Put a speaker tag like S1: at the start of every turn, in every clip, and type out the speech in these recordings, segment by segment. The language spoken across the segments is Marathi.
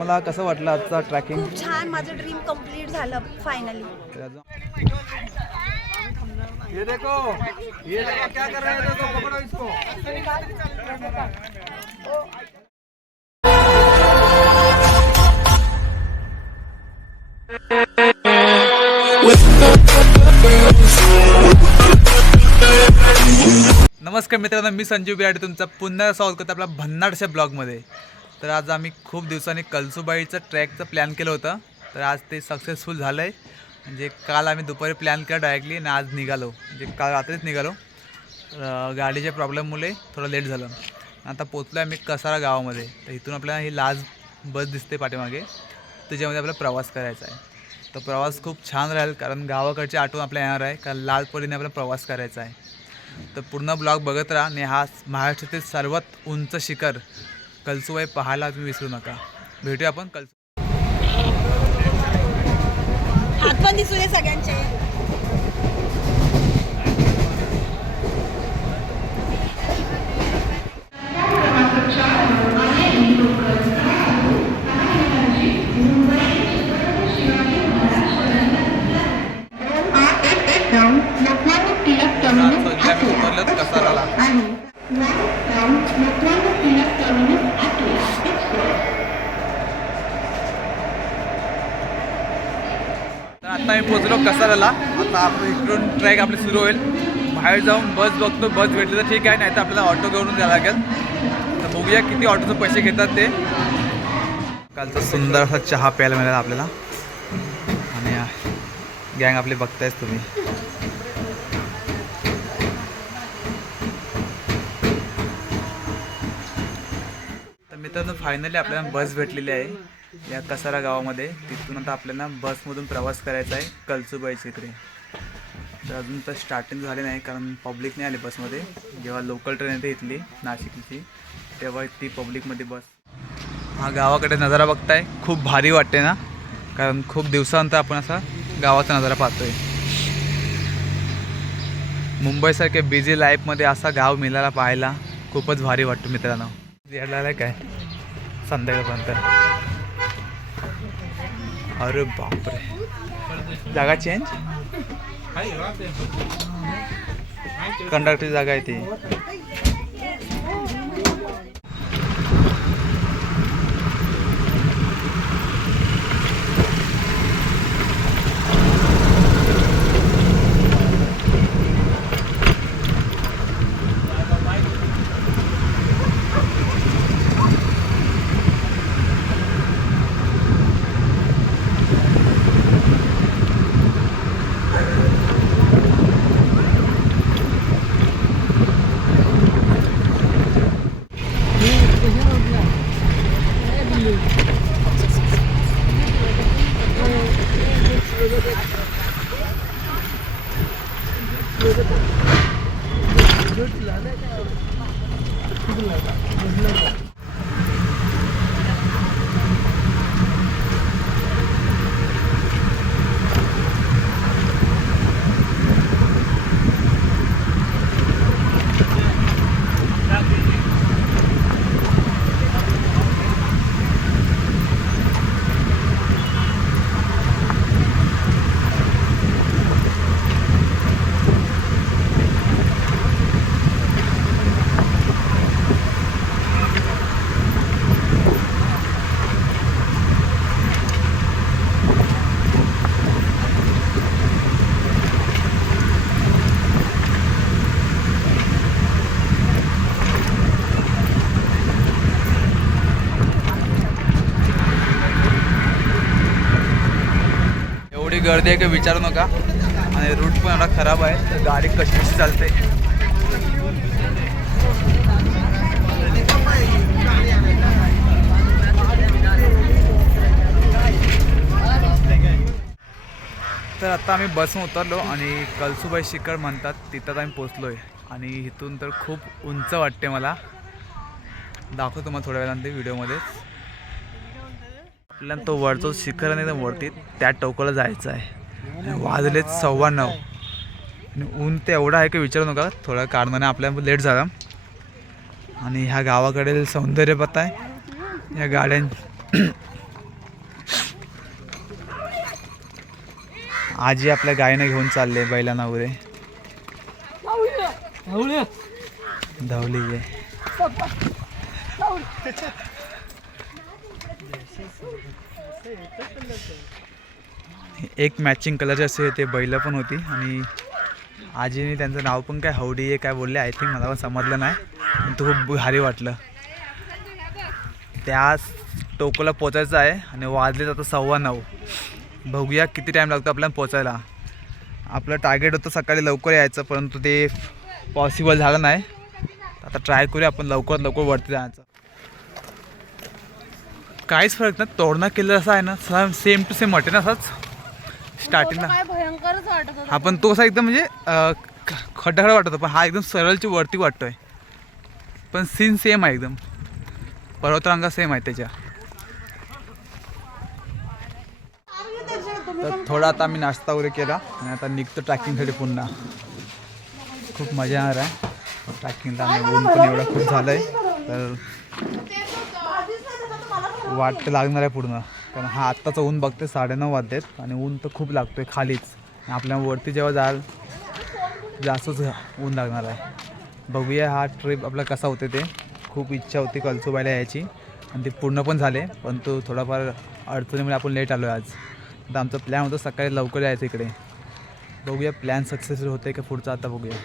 S1: मला कसं वाटलं आजचा ट्रॅकिंग
S2: खूप छान माझं ड्रीम कंप्लीट झालं फायनली
S1: ये देखो ये देखो क्या कर रहे हैं देखो पकड़ो इसको। नमस्कार मित्रांनो मी संजीव बिराडे तुमचा पुन्हा स्वागत करतो आपल्या भन्नाडच्या ब्लॉगमध्ये. तर आज आम्ही खूप दिवसांनी कलसुबाईचं ट्रॅकचं प्लॅन केलं होतं. तर आज ते सक्सेसफुल झालं आहे म्हणजे काल आम्ही दुपारी प्लॅन केला डायरेक्टली आणि आज निघालो. म्हणजे काल रात्रीच निघालो. गाडीच्या प्रॉब्लेममुळे थोडं लेट झालं. आता पोचलो आहे आम्ही कसारा गावामध्ये. तर इथून आपल्याला ही लाज बस दिसते पाठीमागे. त्याच्यामध्ये आपला प्रवास करायचा आहे. तर प्रवास खूप छान राहील कारण गावाकडची आठवण आपल्या येणार आहे. कारण लाल परीने आपला प्रवास करायचा आहे. तर पूर्ण ब्लॉग बघत राहा आणि हा महाराष्ट्रातील सर्वात उंच शिखर कलसुबाई पाहायला तुम्ही विसरू नका. भेटूया आपण कलसू
S2: हात पण दिसू दे सगळ्यांचे
S1: सध्या आम्ही उतरलोत कसाराला तर आता आम्ही पोचलो आता आपण इकडून ट्रॅक आपली सुरू होईल. बाहेर जाऊन बस बघतो बस भेटली तर ठीक आहे नाही तर आपल्याला ऑटो घेऊन द्यावं लागेल. तर बघूया किती ऑटोचे पैसे घेतात ते. कालचा सुंदर असा चहा प्यायला मिळाला आपल्याला. आणि गँग आपली बघतायच तुम्ही. तर मित्रांनो फायनली आपल्याला बस भेटलेली आहे. या कसारा गावामध्ये. तिथून आता आपल्याला बसमधून प्रवास करायचा आहे कलसुबाईच्या इकडे. तर अजून तर स्टार्टिंग झाले नाही कारण पब्लिक नाही आले बसमध्ये. जेव्हा लोकल ट्रेन येते इथली नाशिकची तेव्हा ती पब्लिकमध्ये बस. हा गावाकडे नजारा बघताय खूप भारी वाटते ना? कारण खूप दिवसानंतर आपण असा गावाचा नजारा पाहतोय. मुंबईसारख्या बिझी लाईफमध्ये असा गाव मिळाला पाहायला खूपच भारी वाटतो मित्रांनो. यायला काय? संध्याकाळपर्यंत. अरे बापरे. जागा चेंज कंडक्टरची जागा आहे ती एवढी गर्दी आहे की विचारू नका. आणि रूट पण एवढा खराब आहे तर गाडी कशी कशी चालते? तर आता आम्ही बसून उतरलो आणि कलसुबाई शिखर म्हणतात तिथं आम्ही पोचलो आहे आणि इथून तर खूप उंच वाटते मला. दाखवतो तुम्हाला थोड्या वेळानंतर व्हिडिओमध्येच आपल्याला तो वरतो शिखर नाही तर वरती त्या टोकाला जायचं आहे. आणि वाजलेत सव्वा नऊ. आणि ऊन ते एवढं आहे की विचारू नका थोड्या कारणाने आपल्या लेट झाला. आणि ह्या गावाकडील सौंदर्य पत्ता आहे या गाड्यां आजी आपल्या गायीनं घेऊन चालले बैला नवरे धावली आहे एक मॅचिंग कलरचे असे ते बैल पण होती आणि आजीने त्यांचं नाव पण काय हवडी आहे काय बोलले आय थिंक मला पण समजलं नाही. पण तो खूप भारी वाटलं. त्या टोकोला पोचायचं आहे आणि वाजले जातं सव्वा नऊ. बघूया किती टाईम लागतो आपल्याला पोचायला. आपलं टार्गेट होतं सकाळी लवकर यायचं परंतु ते पॉसिबल झालं नाही. आता ट्राय करूया आपण लवकरात लवकर वरती जायचं. काहीच फरक नाही. तोडणं केलं असं आहे ना सेम टू सेम वाटे ना असंच स्टार्टिंगला
S2: भयंकरच वाटत होता.
S1: हा पण तो कसा एकदम म्हणजे अं, ख- खड्डा खड्डा वाटत होता पण हा एकदम सरळची वरती वाटतोय. पण सीन सेम आहे एकदम. पर्वतरांगा सेम आहे त्याच्या. तर थोडा आता आम्ही नाश्ता वगैरे केला आणि आता निघतो ट्रॅकिंगसाठी पुन्हा. खूप मजा येणार आहे. ट्रॅकिंगला आणि ऊन पण एवढं खूप झालं आहे तर वाट तर लागणार आहे पूर्ण. कारण हा आत्ताचं ऊन बघते साडेनऊ वाजलेत आणि ऊन तर खूप लागतोय खालीच. आपल्या वरती जेव्हा जाल जास्तच ऊन लागणार आहे. बघूया हा ट्रिप आपला कसा होते ते. खूप इच्छा होती कलसुबायला यायची. आणि ते पूर्ण पण झाले पण तो थोडाफार अडचणीमुळे आपण लेट आलो आज. तर आमचा प्लॅन होता सकाळी लवकर यायचं इकडे. बघूया प्लॅन सक्सेसफुल होते का पुढचा आता बघूया.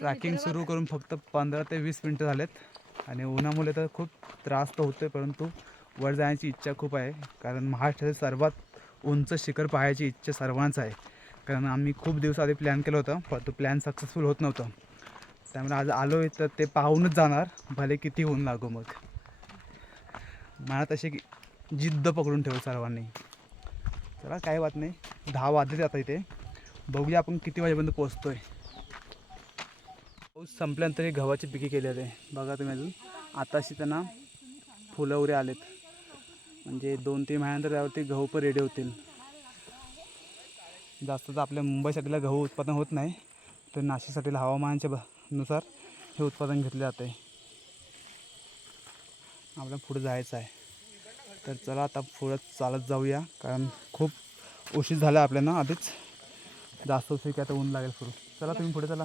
S1: ट्रॅकिंग सुरू करून फक्त पंधरा ते वीस मिनटं झालेत. आणि उन्हामुळे तर खूप त्रास तर होतोय परंतु वर जाण्याची इच्छा खूप आहे. कारण महाराष्ट्रातील सर्वात उंच शिखर पाहायची इच्छा सर्वांच आहे. कारण आम्ही खूप दिवस आधी प्लॅन केलं होतं पण तो प्लॅन सक्सेसफुल होत नव्हतं. त्यामुळे आज आलो आहे तर ते पाहूनच जाणार. भले किती होऊन लागो मग. मला तशी जिद्द पकडून ठेव सर्वांनी. चला काय बात नाही. दहा वाजले आता इथे. बघूया आपण किती वाजेपर्यंत पोचतोय पाऊस संपल्यानंतर हे गव्हाची पिके केली जाते बघा तुम्ही अजून. आताशी त्यांना फुलं वगैरे आलेत. म्हणजे दोन तीन महिन्यानंतर त्यावरती गहू पण रेडी होतील. जास्त तर आपल्या मुंबईसाठीला गहू उत्पादन होत नाही. तर नाशिकसाठीला हवामानाच्या नुसार हे उत्पादन घेतले जाते. आपल्याला पुढे जायचं आहे. तर चला आता पुढं चालत जाऊया. कारण खूप उशीर झाला आपल्याला आधीच. जास्त उशीर की आता ऊन लागेल सुरू चला तुम्ही पुढे चला.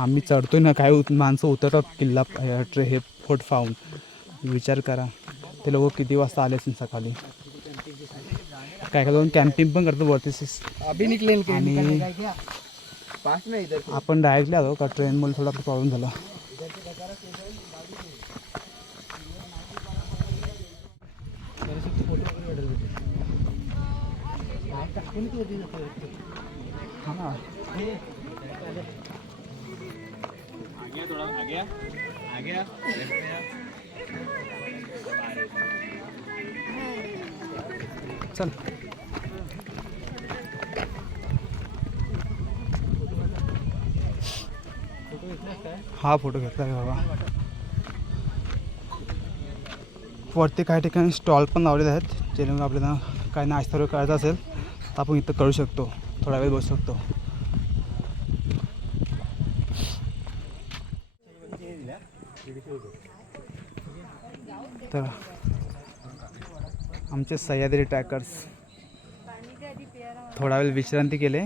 S1: आम्ही चढतोय ना काय उत- माणसं उतरतात किल्ला ट्रे हे फोट पाहून. विचार करा. ते लोक किती वाजता आले असेल सकाळी? काय काय कॅम्पिंग पण करतो वरती आणि। आपण डायरेक्टली आलो का ट्रेनमुळे थोडा प्रॉब्लेम झाला. हां चल. हा फोटो घेतला आहे बाबा. वरती काही ठिकाणी स्टॉल पण लावलेले आहेत जेणेकरून आपल्याला काही नाश्ता वगैरे करायचा असेल तर आपण इथं करू शकतो. थोडा वेळ बसू शकतो. तर आमचे सह्याद्री ट्रॅकर्स थोडा वेळ विश्रांती केले.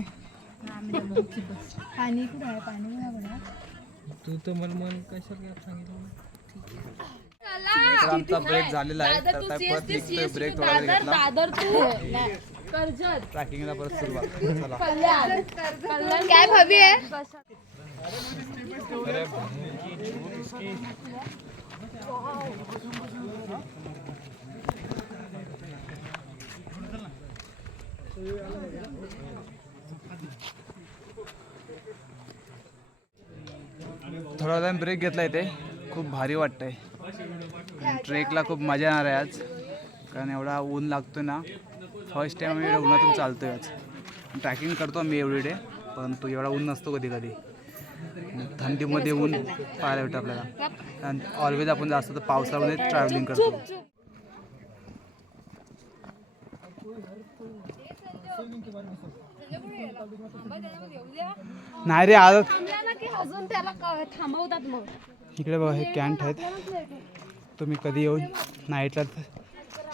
S2: पाणी कुठं आहे पाणी
S3: तू तर मला मन कशाला
S1: आमचा ब्रेक झालेला आहे तर परत निघतोय ब्रेक थोडा वेळ घेतला.
S4: दादर तू. कर्जत.
S1: ट्रॅकिंगला परत सुरुवात. चला.
S4: काय हवी आहे?
S1: थोडा वेळ ब्रेक घेतला ते. खूप भारी वाटतंय. ट्रेकला खूप मजा येणार आहे आज. कारण एवढा ऊन लागतो ना. फर्स्ट टाईम आम्ही एवढ्या उन्हातून चालतोय आज. ट्रॅकिंग करतो आम्ही एवढी डे परंतु एवढा ऊन नसतो कधी कधी थंडीमध्ये ऊन पाहायला भेटतं आपल्याला. आणि ऑलवेज आपण जास्त तर पावसामध्ये ट्रॅव्हलिंग करतो. नाही रे आज
S4: अजून त्याला थांबवतात मग
S1: इकडे बघा हे कॅन्ट आहेत. तुम्ही कधी येऊन नाईटला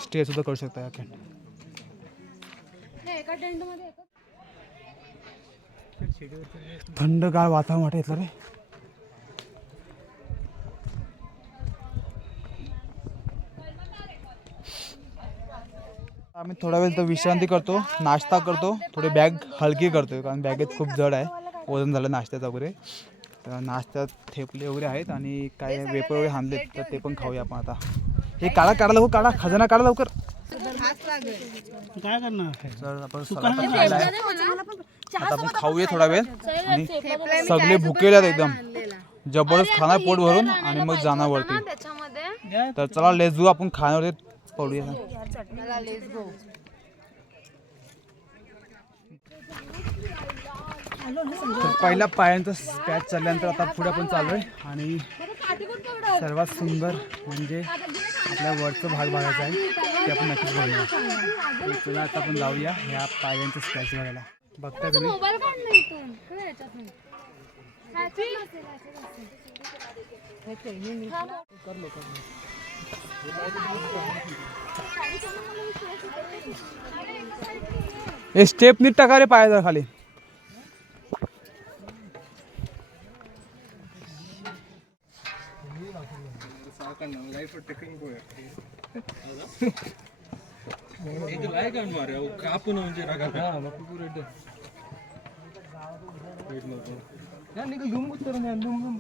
S1: स्टे सुद्धा करू शकता या कॅन्ट
S4: एका टेंटमध्ये
S1: थंडगार वातावरण वाटत रे. आम्ही थोडा वेळ तर विश्रांती करतो नाश्ता करतो थोडी बॅग हलकी करतो कारण बॅगेत खूप जड आहे. वजन झालं नाश्त्याचं वगैरे. तर नाश्त्यात थेपले वगैरे आहेत आणि काय वेपर वगैरे आणलेत तर ते पण खाऊया आपण आता. हे काढा काढा लवकर काढा खजाना काढा लवकर.
S3: काय करणार
S1: आपण. आता खाऊया थोडा वेळ. आणि सगळे भुकेले आहेत एकदम. जबरदस्त खाणार पोट भरून आणि मग जाणार वरती.
S4: त्याच्यामध्ये.
S1: तर चला लेस जाऊ आपण खाण्यावरती पडूया. तर पहिला पायांचा स्क्रॅच चालल्यानंतर आता पुढे आपण चालू आहे आणि सर्वात सुंदर म्हणजे आपल्या वरचा भाग बघायचा आहे. ते आपण नक्कीच बघूया. चला आता आपण जाऊया ह्या पायांचा स्क्रॅच बघायला. बघता तुम्ही?
S4: मोबाईल काढ ना इथून. हे याच्यातून. असेल.
S1: स्टेप नीट टाका रे पायाचा खाली.
S3: घेऊन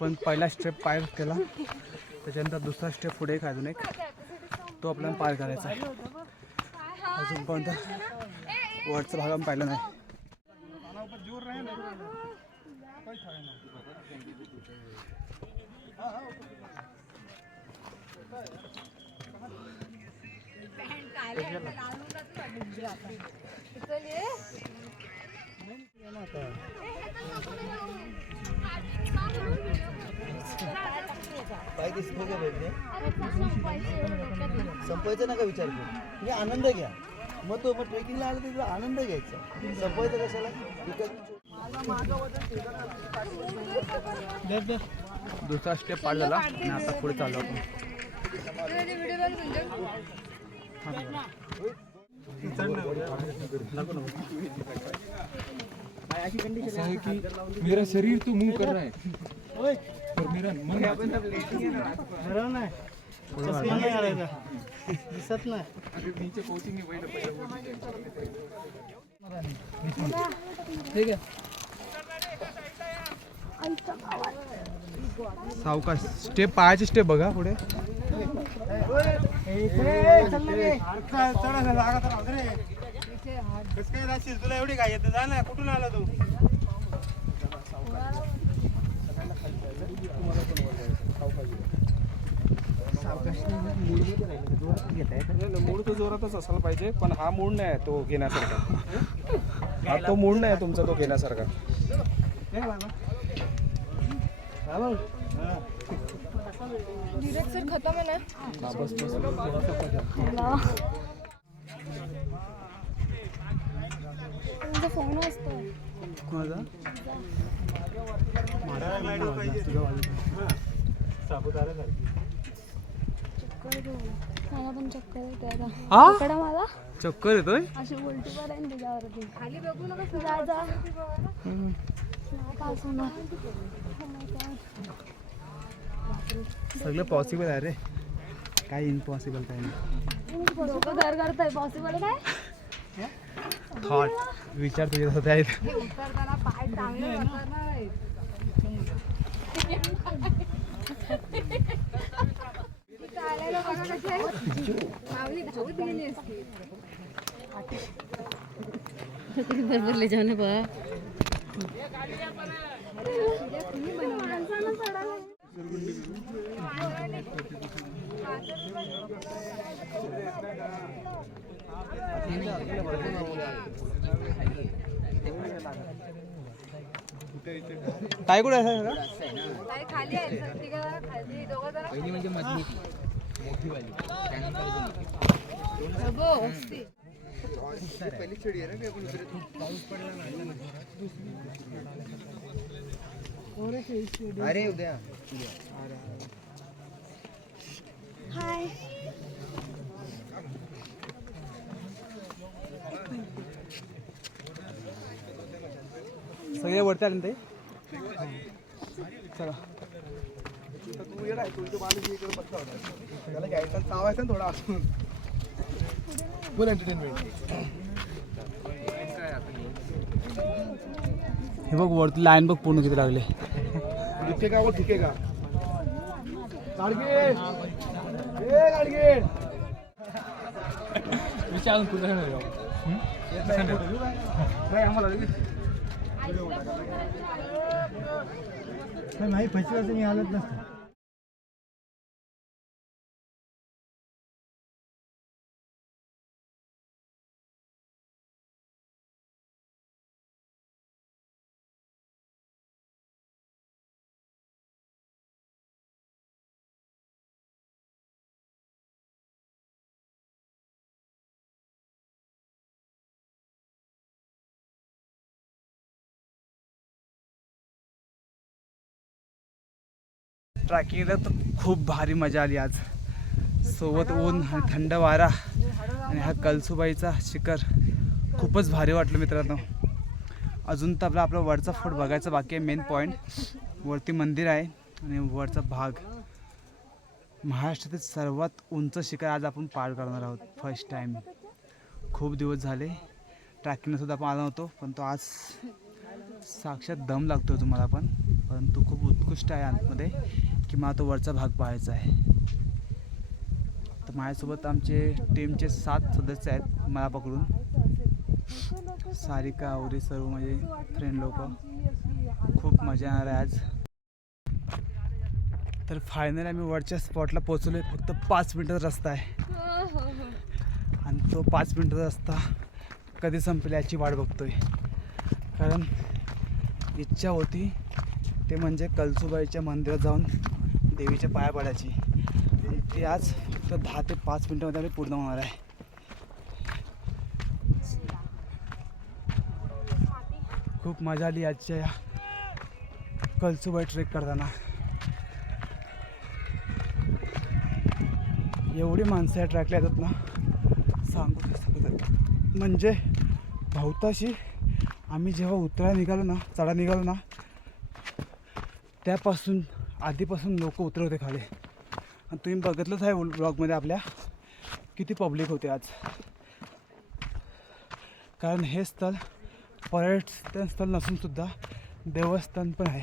S1: पण पहिला स्टेप पार केला. त्याच्यानंतर दुसरा स्टेप पुढे एक अजून एक. तो आपल्याला पार करायचा आहे. अजूनपर्यंत वरचा भाग आम्ही पाहिला नाही
S5: काय दिसतो का भेटले संपवायचं नका विचार करू. तुम्ही आनंद घ्या. मग तो मग ट्रेकिंगला आला तर तुला आनंद घ्यायचा. संपवायचं कशाला?
S1: दुसरा स्टेप पार झाला आणि आता पुढे चालू आपण.
S3: मेरा शरीर तो मूव कर रहा है पर मेरा मन
S5: दिसत नाही.
S3: ठीक है
S1: सावकाश. स्टेप पायाची स्टेप बघा पुढे.
S5: तुला एवढी काय येत जा ना कुठून आला तू
S6: मूड तो जोरातच असायला पाहिजे पण हा मूड नाही आहे तो घेण्यासारखा. हा तो मूड नाही आहे तुमचा तो घेण्यासारखा.
S4: धीरज सर खतम आहे ना? तुमचा फोन असतो.
S1: कोणाचा?
S4: मला पण चक्कर येते आता.
S1: हा?
S4: पकडा मला?
S1: चक्कर येतोय?
S4: अशी उलटी पडेल तुझ्यावरती खाली बघू नका जा. जा पास होणार
S1: सगळं पॉसिबल आहे रे. काय इम्पॉसिबल काय नाही.
S4: पॉसिबल काय?
S1: थॉट विचार तुझे होते आहेत
S7: बरोबर ले जाऊ ना बा
S1: काय कुठे आहे
S4: काय खाली आहे? सर तिघं जरा खाली. दोघं जरा
S3: पहिली म्हणजे मजबूती मोठी वाली.
S4: हो, असती.
S5: अरे उद्या.
S2: हाय.
S1: सगळे वरती आले ना ते चला.
S5: त्याला घ्यायचा चावायचा ना थोडा असून फुल एंटरटेनमेंट
S1: हे बघ वरती लाईन बघ पूर्ण किती लागले.
S5: इथे का वो ठीक आहे का?
S3: विचारून तुला
S5: नाही आम्हाला नाही पैसे मी आलत नसतं
S1: ट्रॅकिंगला तर खूप भारी मजा आली आज. सोबत ऊन आणि थंड वारा आणि हा कलसुबाईचा शिखर. खूपच भारी वाटलं मित्रांनो. अजून तर आपला आपला वरचा फोट बघायचा बाकी आहे मेन पॉईंट वरती मंदिर आहे आणि वरचा भाग. महाराष्ट्रातील सर्वात उंच शिखर आज आपण पार करणार आहोत फर्स्ट टाईम खूप दिवस झाले. ट्रॅकिंगसुद्धा आपण आला नव्हतो पण तो आज साक्षात दम लागतो तुम्हाला पण. परंतु खूप उत्कृष्ट आहे आतमध्ये. की मला तो वरचा भाग पाहायचा आहे. तर माझ्यासोबत आमचे टीमचे सात सदस्य आहेत मला पकडून. सारिका आवरे सर्व माझे फ्रेंड लोक. खूप मजा येणार आहे आज. तर फायनली आम्ही वरच्या स्पॉटला पोचलो फक्त पाच मिनटाचा रस्ता आहे. आणि तो पाच मिनटाचा रस्ता कधी संपेल याची वाट बघतोय. कारण इच्छा होती ते म्हणजे कलसुबाईच्या मंदिरात जाऊन देवीच्या पाया पडायची ते आज फक्त दहा ते पाच मिनटामध्ये आम्ही पूर्ण होणार आहे. खूप मजा आली आजच्या या कलसुबाई ट्रेक करताना. एवढी माणसं या ट्रॅकला येतात ना सांगू शकतात म्हणजे बहुताशी आम्ही जेव्हा उतरा निघालो ना चढा निघालो ना त्यापासून आधीपासून लोक उतरवते खाली. आणि तुम्ही बघितलंच आहे ब्लॉगमध्ये आपल्या किती पब्लिक होते आज. कारण हे स्थळ पर्यटन स्थळ नसूनसुद्धा देवस्थान पण आहे.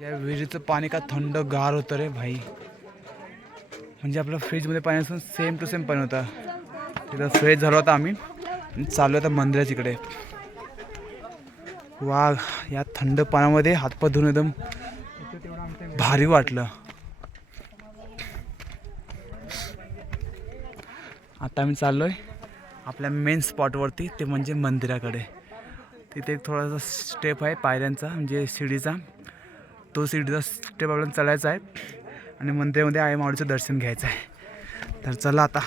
S1: या विहिरीचं पाणी का थंड गार होतं रे भाई. म्हणजे आपलं फ्रीजमध्ये पाणी असून सेम टू सेम पाणी होतं. तिथं फ्रेश झालो होता आम्ही आणि चाललो आता मंदिराच्या इकडे. वाघ या थंड पाण्यामध्ये हातपाय धुवून एकदम भारी वाटलं. आता आम्ही चाललोय आपल्या मेन स्पॉटवरती ते म्हणजे मंदिराकडे. तिथे एक थोडासा स्टेप आहे पायऱ्यांचा म्हणजे शिडीचा. तो शिडीचा स्टेप आपल्याला चढायचा आहे आणि मंदिरामध्ये आई माऊलीचं दर्शन घ्यायचं आहे. तर चला आता.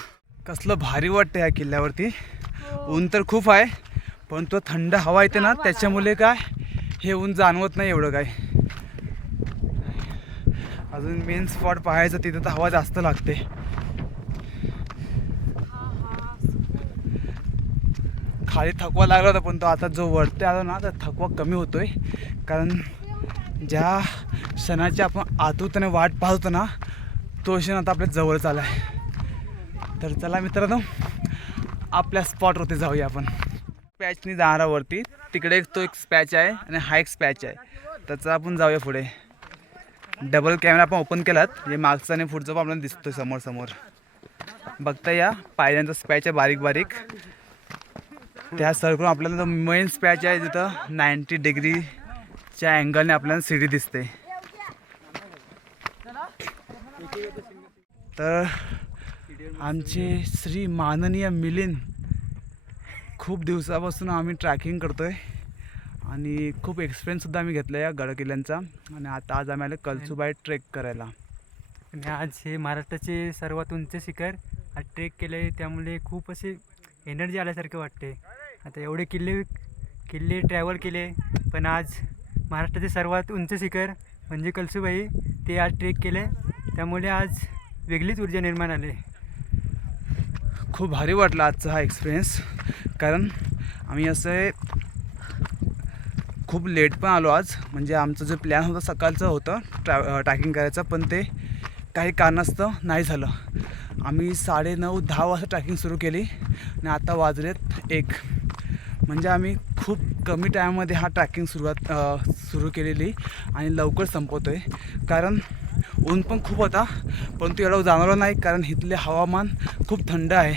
S1: कसलं भारी वाटतं या किल्ल्यावरती. ऊन तर खूप आहे. पण तो थंड हवा येते ना त्याच्यामुळे काय हे ऊन जाणवत नाही एवढं काय. अजून मेन स्पॉट पाहायचं तिथं तर हवा जास्त लागते. खाली थकवा लागला होता पण तो आता जो वरते आलो ना तर थकवा कमी होतोय. कारण ज्या क्षणाची आपण आतुरतेने वाट पाहत होतो ना तो क्षण आता आपल्या जवळच आला आहे तर चला मित्रांनो आपल्या स्पॉटवरती जाऊया आपण. स्पॅचनी दारावरती तिकडे एक तो एक स्पॅच आहे आणि हा एक स्पॅच आहे. त्याचा आपण जाऊया पुढे. डबल कॅमेरा आपण ओपन केलात. म्हणजे मागचा आणि पुढचा पण आपल्याला दिसतोय समोर समोर बघता या पायऱ्यांचा स्पॅच आहे बारीक बारीक. त्या सरकून आपल्याला मेन स्पॅच आहे जिथं नाईंटी डिग्रीच्या अँगलने आपल्याला सिडी दिसते. तर आमचे श्री माननीय मिलिंद खूप दिवसापासून आम्ही ट्रॅकिंग करतो आहे आणि खूप एक्सपिरियन्ससुद्धा आम्ही घेतला या गडकिल्ल्यांचा. आणि आता आज आम्ही आलो कलसुबाई ट्रेक करायला.
S8: आणि आज हे महाराष्ट्राचे सर्वात उंच शिखर हा ट्रेक केलं आहे त्यामुळे खूप असे एनर्जी आल्यासारखे वाटते आता एवढे किल्ले किल्ले ट्रॅव्हल केले पण आज महाराष्ट्राचे सर्वात उंच शिखर म्हणजे कलसुबाई ते आज ट्रेक केले त्यामुळे आज वेगळीच ऊर्जा निर्माण आली
S1: खूप भारी वाटला आजचा हा एक्सपिरियन्स कारण आम्ही असं खूप लेट पण आलो आज. म्हणजे आमचं जो प्लॅन होता सकाळचं होतं ट्रॅ ट्रॅकिंग करायचं पण ते काही कारणास्तव नाही झालं. आम्ही साडे नऊ दहा वाजता ट्रॅकिंग सुरू केली आणि आता वाजलेत एक. म्हणजे आम्ही खूप कमी टायमामध्ये हा ट्रॅकिंग सुरुवात सुरू केलेली आणि लवकर संपवतो आहे कारण ऊन पण खूप होता परंतु एवढं जाणवलं नाही कारण इथले हवामान खूप थंड आहे.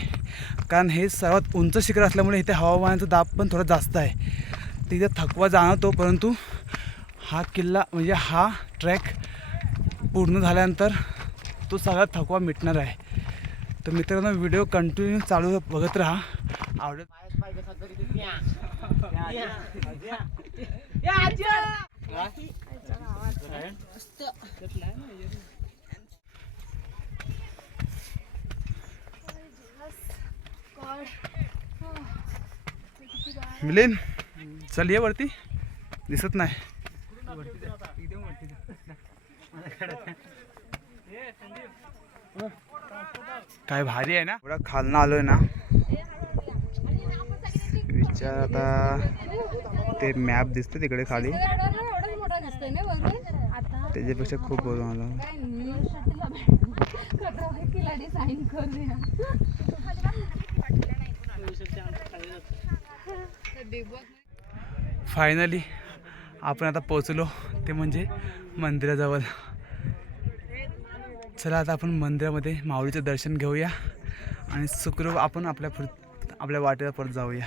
S1: कारण हे सर्वात उंच शिखर असल्यामुळे इथे हवामानाचा दाब पण थोडा जास्त आहे. तिथे थकवा जाणवतो परंतु हा किल्ला म्हणजे हा ट्रॅक पूर्ण झाल्यानंतर तो सगळा थकवा मिटणार आहे. तर मित्रांनो व्हिडिओ कंटिन्यू चालू बघत राहा. आवडत मिलेन चल ये वरती. दिसत नाही. काय भारी आहे ना? एवढा खालना आलोय ना. विचार आता ते मॅप दिसतं तिकडे खाली. त्याच्यापेक्षा खूप
S4: साईन करूया.
S1: फायनली आपण आता पोचलो ते म्हणजे मंदिराजवळ. चला आता आपण मंदिरामध्ये माऊलीचं दर्शन घेऊया आणि सुखरूप आपण आपल्या पुढ आपल्या वाटेला परत जाऊया.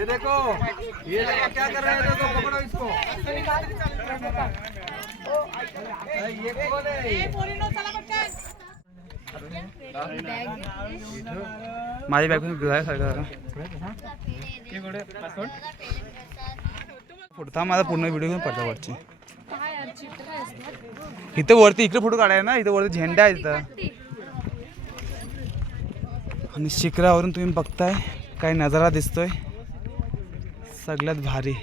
S6: ये देखो ये देखो क्या कर रहे हैं देखो पकड़ो इसको। ये कौन है?
S1: बॅगून जाय सारखं फोटो थांब माझा पूर्ण व्हिडिओ घेऊन पडता वरची इथं वरती इकडे फोटो काढाय ना इथं वरती झेंडा आहे इथं आणि शिखरावरून तुम्ही बघताय काय नजारा दिसतोय सगळ्यात भारी.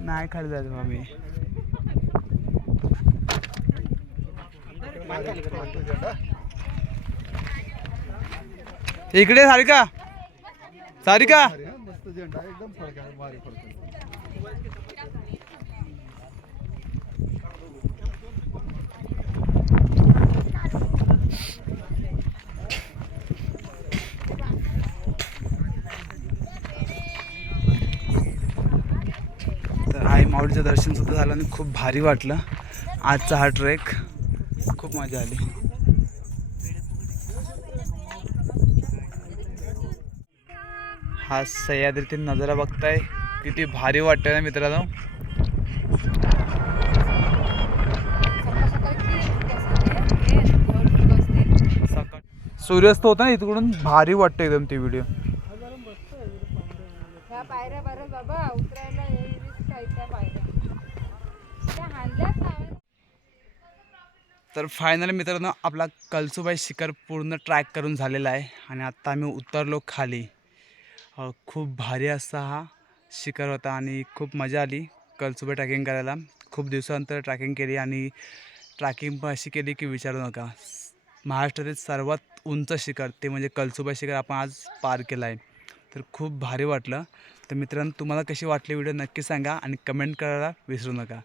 S1: नाही खाली जायचं मग मी इकडे सारिका. सारिका. तर आई माऊलीचं दर्शन सुद्धा झालं आणि खूप भारी वाटलं. आजचा हा ट्रेक खूप मजा आली. हा सह्याद्रीतील नजारा बघताय. किती भारी वाटतंय ना मित्रांनो. सूर्यास्त होता ना इकडून भारी वाटतं एकदम ते व्हिडिओ तर फायनली मित्रांनो आपला कलसुबाई शिखर पूर्ण ट्रॅक करून झालेला आहे. आणि आत्ता आम्ही उतरलो खाली. खूप भारी असा हा शिखर होता आणि खूप मजा आली कलसुबे ट्रॅकिंग करायला. खूप दिवसानंतर ट्रॅकिंग केली आणि ट्रॅकिंग पण अशी केली की विचारू नका. महाराष्ट्रातील सर्वात उंच शिखर ते म्हणजे कलसुबा शिखर आपण आज पार केलं आहे. तर खूप भारी वाटलं. तर मित्रांनो तुम्हाला कशी वाटली व्हिडिओ नक्की सांगा आणि कमेंट करायला विसरू नका.